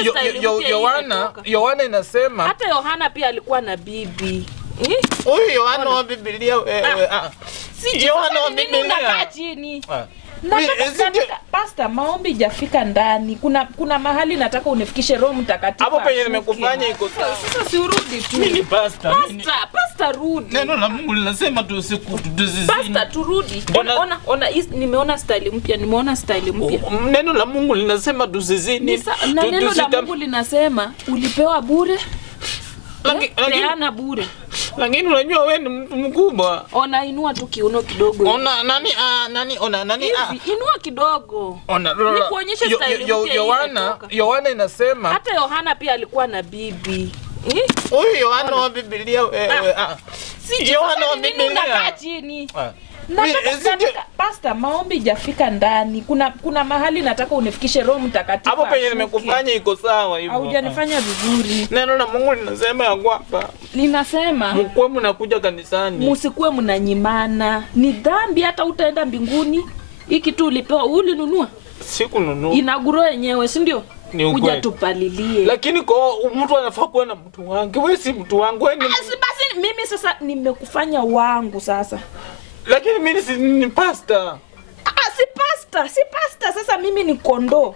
Nikuonyeshe style Yohana inasema hata Yohana pia alikuwa na bibi. Huyu Yohana wa Biblia Si Yohana wa Biblia. Unakaa chini. Pastor, maombi jafika ndani. Kuna mahali nataka unifikishe Roho Mtakatifu. Hapo penye nimekufanya iko sawa. Sasa si urudi tu. Mimi pastor. Pastor rudi. Neno la Mungu linasema tusizini. Pastor turudi. Ona nimeona style mpya. Neno la Mungu linasema tusizini. Neno la Mungu linasema ulipewa bure. Peana bure. Lakini unajua wewe ni mtu mkubwa. Ona inua tu kiuno kidogo. Ona nani inua kidogo. Nikuonyeshe style mpya. Yohana inasema hata Yohana pia alikuwa na bibi. Huyu Yohana wa Biblia Si Yohana wa Biblia. Unakaa chini. Nataka pastor, maombi jafika ndani. Kuna mahali nataka unifikishe Roho Mtakatifu. Hapo penye nimekufanya iko sawa hivyo. Haujanifanya vizuri. Neno la Mungu linasema ya kwamba linasema mkwe mnakuja kanisani. Msikuwe mnanyimana. Ni dhambi hata utaenda mbinguni. Hiki tu ulipewa ulinunua. Sikununua. Inaguro yenyewe, si ndio? Kuja tupalilie. Lakini kwa mtu anafaa kuwa na mtu wangu. Wewe si mtu wangu. Wewe ni basi mimi sasa nimekufanya wangu sasa. Lakini mimi ni pastor. Si pastor. Sasa mimi ni kondoo.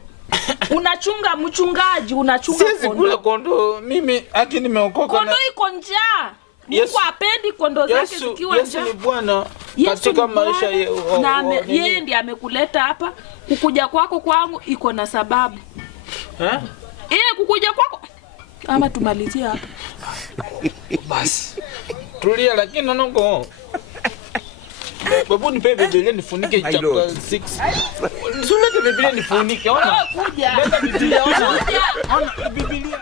Unachunga mchungaji, unachunga kondoo. Siwezi kula kondoo. Mimi haki nimeokoka. Kondoo iko njaa. Mungu hapendi kondoo zake zikiwa njaa. Yesu ni Bwana katika maisha yao. Na yeye ndiye amekuleta hapa. Kukuja kwako kwangu iko na sababu. Kukuja kwako. Ama tumalizie hapa. Basi. Tulia, lakini nongo. Babu nipe Biblia nifunike chapter 6. Nisome Biblia nifunike. Ona. Kuja. Leta Biblia ona. Ona Biblia.